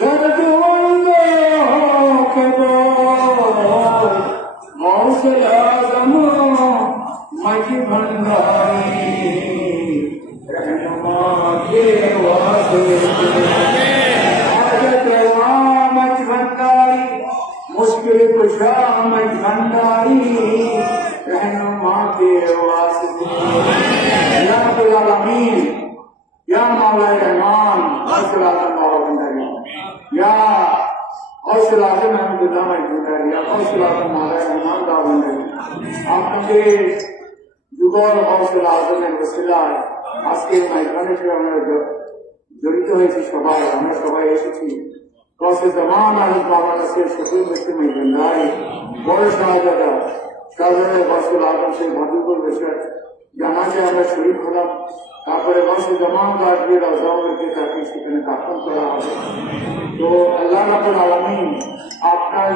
दर्द को हौसला आज़म मज भंडारी रहनुमा के वास्ते मज भंडारी मुश्किल कुशा मज भंडारी रहनुमा के वास्ते या रब्बुल आलमीन या मौला रहमान हौसला आज़म मौला भंडारी या हौसला आज़म अहमद दामद भंडारी या हौसला आज़म मौला रहमान दा भंडारी आपके যুগল হৌসলা আজমের ওসিলায় আজকে মাইকানের সাথে আমরা জড়িত হয়েছি সবাই আমরা সবাই এসেছি কসে तमाम আলিম বাবাকে শুকর করতে মেহমানদারি বড় শাহজাদা শাহজাদা হৌসলা আজম সেই মধুপুর বিষয় জানাজে আমরা শরীর হলাম তারপরে কসে तमाम গাজবে রাজাওয়ারকে তাকে সেখানে দাফন করা হবে তো আল্লাহ রাব্বুল আলামিন আপনার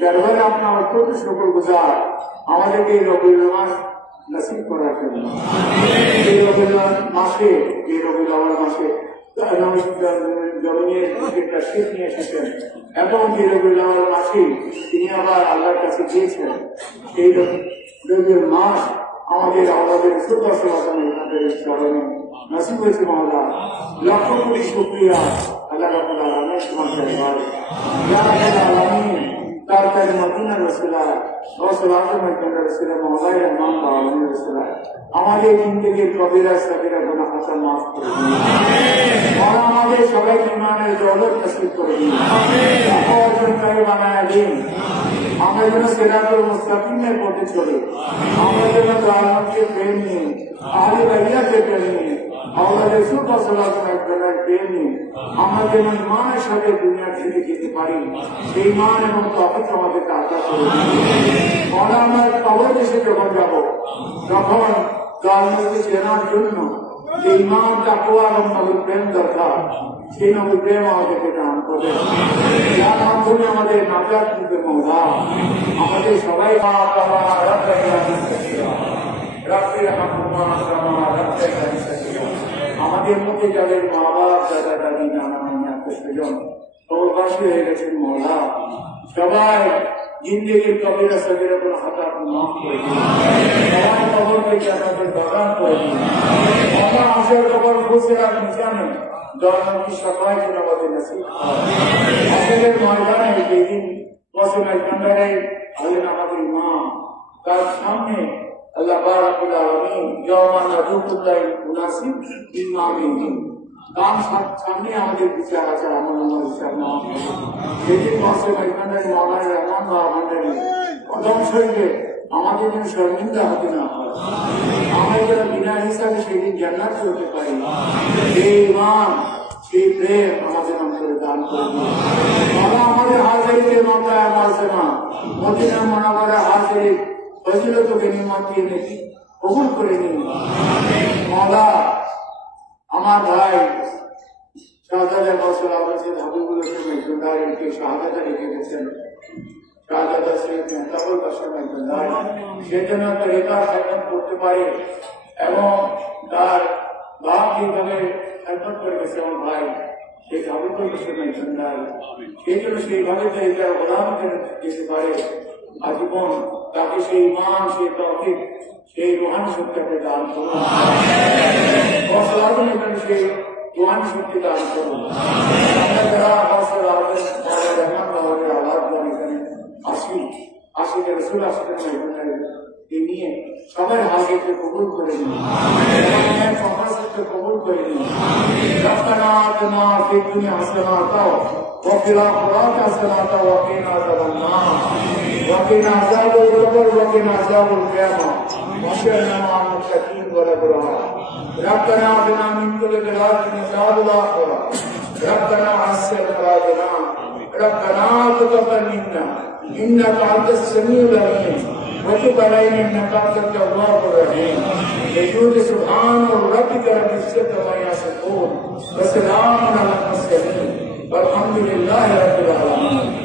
দরবারে আপনার অত্যন্ত শুকরগুজার আমাদেরকে এই রবিউল মাস नसीब करा करना ये रबिउल मासे ये रबिउल मासे জমিনের একটা শীত নিয়ে এসেছেন এবং যে রবিউল মাসে তিনি আবার আল্লাহর কাছে গিয়েছেন সেই রবিউল মাস আমাদের আমাদের সুদর্শনের স্মরণে নসিব হয়েছে মহল্লা লক্ষ কোটি শুকরিয়া আল্লাহ রাব্বুল আলামিন তোমার দরবারে ইয়া রাব্বুল আলামিন তার মদিনা রাসূলুল্লাহ সাল্লাল্লাহু আলাইহি ওয়াসাল্লাম মওলাই রহমান বাউল রাসূলুল্লাহ আমাদের জিন্দেগীর কবিরা সগীরা গুনাহ খাতা মাফ করে দিন আর আমাদের সবাই ঈমানের দৌলত নসিব করে দিন অর্জন করে বানায় দিন আমরা যেন সিরাতুল মুস্তাকিমের পথে চলি আমরা যেন জান্নাতকে প্রেম নিয়ে আহলে বাইয়াতকে প্রেম নিয়ে আল্লাহ রাসূল সাল্লাল্লাহু আলাইহি ওয়াসাল্লামের প্রেম নিয়ে আমরা যেন ঈমানের সাথে দুনিয়া থেকে যেতে পারি সেই ঈমান এবং তওহীদ আমাদেরকে আতা করে দিন আর আমরা কবর দেশে যখন যাব তখন জান্নাতকে চেনার জন্য যে ঈমান তাকওয়া এবং নবীর প্রেম দরকার সেই নবীর প্রেম আমাদেরকে দান করে যার মাধ্যমে আমাদের নাজাত দিতে মওলা আমাদের সবাই আমাদের মধ্যে যাদের মা বাপ দাদা দাদি নানা নানি আত্মীয়স্বজন প্রবাসী হয়ে গেছেন মওলা সবাই জিন্দেগীর কবিরা সগীরা গুনাহ খাতা মাফ করে দিন সবাই কবরকে জান্নাতের বাগান করে দিন আমার আশার কবর ফুসিলাত মিজানে জান্নাতি সবাই যেন আমাদের নসিব আসলের ময়দানে যেদিন ওয়াসিলাত ভান্ডারে আলেন আমাদের ইমাম তার সামনে আল্লাহ রাব্বুল আলামিন ইয়াওমা নাদুকুল্লাহ মুনাসিব ইমামিন কাম সামনে আমাদের বিচার আছে আমার হিসাব না যেদিন ওয়াসিলাত ভান্ডারে মওলানা রহমান ভান্ডারে কদম শরীফে আমাদের যেন শর্মিন্দা হতে না হয় আমরা যেন বিনা হিসাবে সেদিন জান্নাত হতে পারি সেই ঈমান সেই প্রেম আমাদের অন্তরে দান করে দিন আমাদের হাজিরিতে মামলায় মালসেমা মদিনা মুনাওয়ারা হাজিরি ফজিলত ও গনিমত দিয়ে নেকি কবুল করে নিন মওলা আমার ভাই শাহজাদা গৌসুল আজম হাবিবুল হোসেন মেজবানকে শাহাদাত রেখে গেছেন শাহজাদা সৈয়দ মেহতাবুল বাশার মেজবান সেজন্য তরিকার খেদমত করতে পারে এবং তার বাপ যেভাবে খেদমত করে গেছে আমার ভাই সেই হাবিবুল হোসেন মেজবান সেই জন্য সেইভাবে তরিকার গোলাম যেতে পারে আজীবন তাকে সেই ঈমান সেই তৌহিদ সেই রূহানি শক্তিকে দান করুন হৌসলা আজম সেই রূহানি শক্তি দান করুন আমরা যারা হৌসলা আজম রহমান বাউলের আওয়াজ গান এখানে আশিক রাসূল আশিকের মেহমানকে নিয়ে সবাই হাজিরকে কবুল করে নিন সমাজকে কবুল করে নিন রব্বানা আতিনা ফিদ দুনিয়া হাসানাতাও ওয়া ফিল আখিরাতি হাসানাতাও ওয়া কিনা আযাবান্নার وقنا عذاب القبر وقنا عذاب القيامة واحشرنا مع المتقين والأبرار ربنا آتنا من لدنك رحمة وهب الآخرة ربنا حسن مرادنا ربنا تقبل منا إنك أنت السميع العليم وتب علينا إنك أنت التواب الرحيم يجوز سبحان ربك رب العزة عما يصفون وسلام على المرسلين والحمد لله رب العالمين.